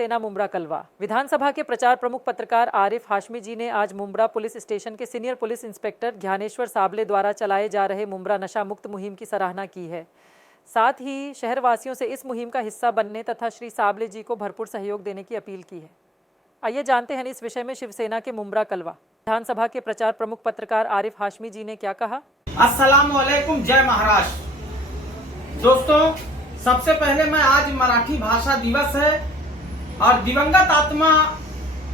शिवसेना मुमरा कलवा। विधानसभा के प्रचार प्रमुख पत्रकार आरिफ हाशमी जी ने आज मुमरा पुलिस स्टेशन के senior police inspector Dnyaneshwar Sable द्वारा चलाए जा रहे मुमरा नशा मुक्त मुहिम की सराहना की है। साथ ही शहरवासियों से इस मुहिम का हिस्सा बनने तथा श्री साबले जी को भरपूर सहयोग देने की अपील की है। आइए जानते हैं इस विषय में शिवसेना के मुमरा कलवा विधानसभा के प्रचार प्रमुख पत्रकार आरिफ हाशमी जी ने क्या कहा। अस्सलाम वालेकुम, जय महाराष्ट्र। दोस्तों, सबसे पहले मैं आज मराठी भाषा दिवस है और दिवंगत आत्मा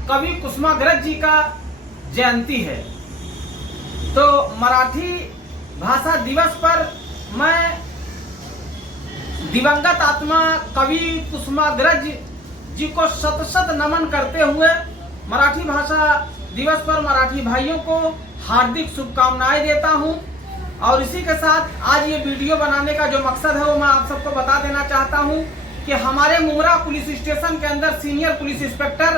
कवि कुसुमाग्रज जी का जयंती है, तो मराठी भाषा दिवस पर मैं दिवंगत आत्मा कवि कुसुमाग्रज जी को शत शत नमन करते हुए मराठी भाषा दिवस पर मराठी भाइयों को हार्दिक शुभकामनाएं देता हूं। और इसी के साथ आज ये वीडियो बनाने का जो मकसद है वो मैं आप सबको बता देना चाहता हूं कि हमारे मुमरा पुलिस स्टेशन के अंदर सीनियर पुलिस इंस्पेक्टर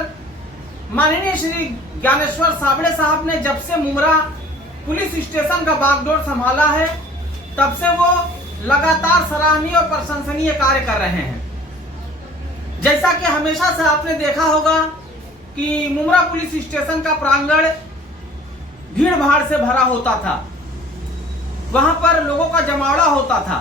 माननीय श्री ज्ञानेश्वर साबले साहब ने जब से मुमरा पुलिस स्टेशन का बागडोर संभाला है तब से वो लगातार सराहनीय और प्रशंसनीय कार्य कर रहे हैं। जैसा कि हमेशा से आपने देखा होगा कि मुमरा पुलिस स्टेशन का प्रांगण भीड़ भाड़ से भरा होता था, वहां पर लोगों का जमावड़ा होता था,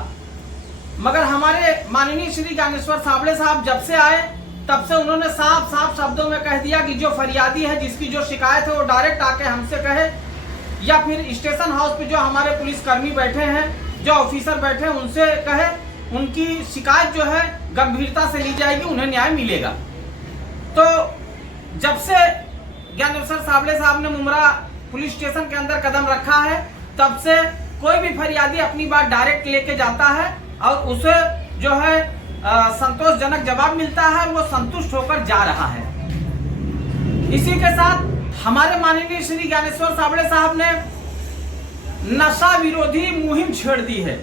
मगर हमारे माननीय श्री ज्ञानेश्वर साबले साहब जब से आए तब से उन्होंने साफ साफ शब्दों में कह दिया कि जो फरियादी है, जिसकी जो शिकायत है वो डायरेक्ट आके हमसे कहे या फिर स्टेशन हाउस पे जो हमारे पुलिसकर्मी बैठे हैं, जो ऑफिसर बैठे हैं, उनसे कहे। उनकी शिकायत जो है गंभीरता से ली जाएगी, उन्हें न्याय मिलेगा। तो जब से ज्ञानेश्वर साबले साहब ने मुमरा पुलिस स्टेशन के अंदर कदम रखा है तब से कोई भी फरियादी अपनी बात डायरेक्ट लेके जाता है और उसे जो है संतोषजनक जवाब मिलता है, वो संतुष्ट होकर जा रहा है। इसी के साथ हमारे माननीय श्री ज्ञानेश्वर साबले साहब ने नशा विरोधी मुहिम छेड़ दी है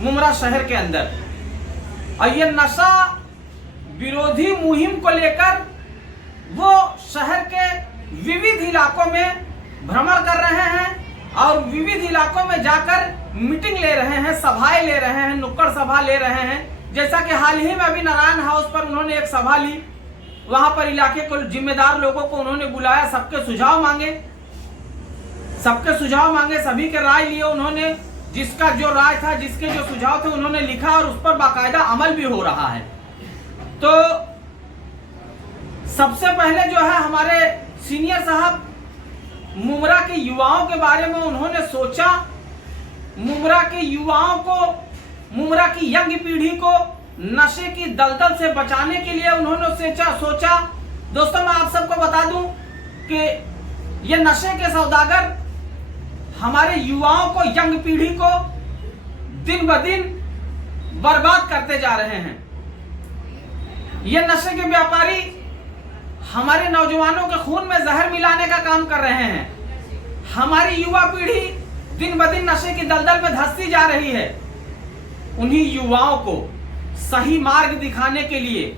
मुमरा शहर के अंदर, और ये नशा विरोधी मुहिम को लेकर वो शहर के विविध इलाकों में भ्रमण कर रहे हैं और विविध इलाकों में जाकर मीटिंग ले रहे हैं, सभाएं ले रहे हैं, नुक्कड़ सभा ले रहे हैं। जैसा कि हाल ही में अभी नारायण हाउस पर उन्होंने एक सभा ली, वहां पर इलाके को जिम्मेदार लोगों को उन्होंने बुलाया, सबके सुझाव मांगे, सभी के राय लिए उन्होंने। जिसका जो राय था, जिसके जो सुझाव थे, उन्होंने लिखा और उस पर बाकायदा अमल भी हो रहा है। तो सबसे पहले जो है हमारे सीनियर साहब मुमरा के युवाओं के बारे में उन्होंने सोचा, मुमरा के युवाओं को, मुमरा की यंग पीढ़ी को नशे की दलदल से बचाने के लिए उन्होंने सोचा। दोस्तों, मैं आप सबको बता दूं कि ये नशे के सौदागर हमारे युवाओं को, यंग पीढ़ी को दिन ब दिन बर्बाद करते जा रहे हैं। ये नशे के व्यापारी हमारे नौजवानों के खून में जहर मिलाने का काम कर रहे हैं। हमारी युवा पीढ़ी दिन ब दिन नशे की दलदल में धंसती जा रही है। उन्हीं युवाओं को सही मार्ग दिखाने के लिए,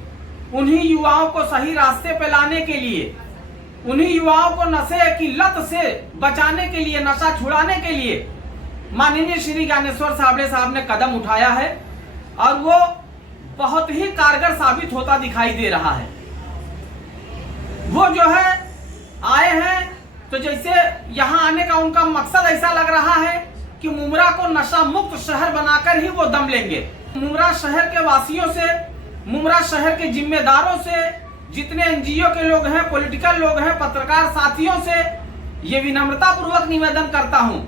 उन्हीं युवाओं को सही रास्ते पे लाने के लिए, उन्हीं युवाओं को नशे की लत से बचाने के लिए, नशा छुड़ाने के लिए माननीय श्री ज्ञानेश्वर साबले साहब ने कदम उठाया है और वो बहुत ही कारगर साबित होता दिखाई दे रहा है। वो जो है आए हैं तो जैसे यहाँ आने का उनका मकसद ऐसा लग रहा है कि मुमरा को नशा मुक्त शहर बनाकर ही वो दम लेंगे। मुमरा शहर के वासियों से, मुमरा शहर के जिम्मेदारों से, जितने एनजीओ के लोग हैं, पॉलिटिकल लोग हैं, पत्रकार साथियों से ये विनम्रता पूर्वक निवेदन करता हूं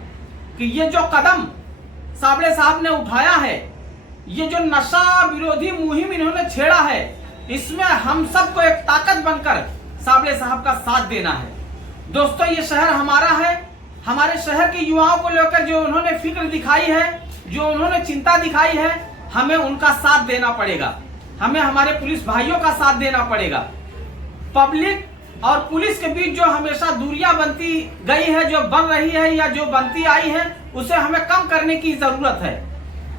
कि ये जो कदम साबले साहब ने उठाया है, ये जो नशा विरोधी मुहिम इन्होंने छेड़ा है, इसमें हम सबको एक ताकत बनकर साबले साहब का साथ देना है। दोस्तों, ये शहर हमारा है। हमारे शहर के युवाओं को लेकर जो उन्होंने फिक्र दिखाई है, जो उन्होंने चिंता दिखाई है, हमें उनका साथ देना पड़ेगा। हमें हमारे पुलिस भाइयों का साथ देना पड़ेगा। पब्लिक और पुलिस के बीच जो हमेशा दूरियां बनती गई है, जो बन रही है या जो बनती आई है, उसे हमें कम करने की जरूरत है।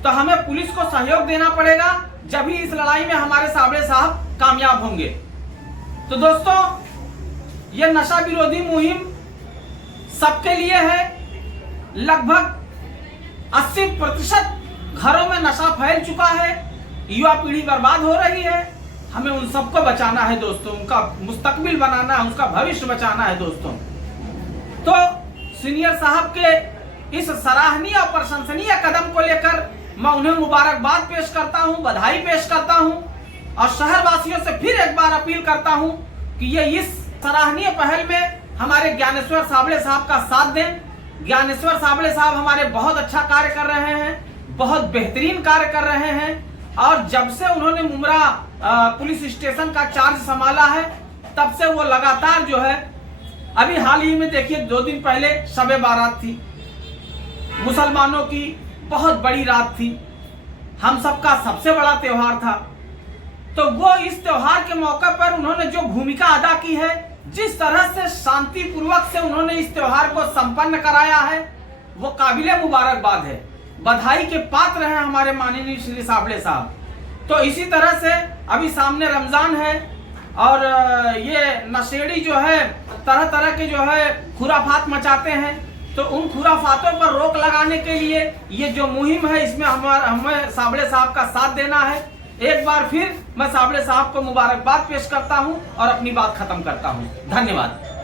तो हमें पुलिस को सहयोग देना पड़ेगा, जब ही इस लड़ाई में हमारे साबले साहब कामयाब होंगे। तो दोस्तों, ये नशा विरोधी मुहिम सबके लिए है। लगभग 80% घरों में नशा फैल चुका है, युवा पीढ़ी बर्बाद हो रही है। हमें उन सबको बचाना है दोस्तों, उनका मुस्तकबिल बनाना है, उसका भविष्य बचाना है दोस्तों। तो सीनियर साहब के इस सराहनीय और प्रशंसनीय कदम को लेकर मैं उन्हें मुबारकबाद पेश करता हूं, बधाई पेश करता हूं और शहरवासियों से फिर एक बार अपील करता हूं कि ये इस सराहनीय पहल में हमारे ज्ञानेश्वर साबले साहब का साथ दें। ज्ञानेश्वर साबले साहब हमारे बहुत अच्छा कार्य कर रहे हैं, बहुत बेहतरीन कार्य कर रहे हैं और जब से उन्होंने मुमरा पुलिस स्टेशन का चार्ज संभाला है तब से वो लगातार जो है, अभी हाल ही में देखिए 2 दिन पहले शब-ए बारात थी, मुसलमानों की बहुत बड़ी रात थी, हम सबका सबसे बड़ा त्योहार था। तो वो इस त्योहार के मौके पर उन्होंने जो भूमिका अदा की है, जिस तरह से शांतिपूर्वक से उन्होंने इस त्योहार को संपन्न कराया है, वो काबिले मुबारकबाद है, बधाई के पात्र हैं हमारे माननीय श्री साबले साहब। तो इसी तरह से अभी सामने रमजान है और ये नशेड़ी जो है तरह तरह के जो है खुराफात मचाते हैं, तो उन खुराफातों पर रोक लगाने के लिए ये जो मुहिम है इसमें हमें साबले साहब का साथ देना है। एक बार फिर मैं साबले साहब को मुबारकबाद पेश करता हूं और अपनी बात खत्म करता हूं। धन्यवाद।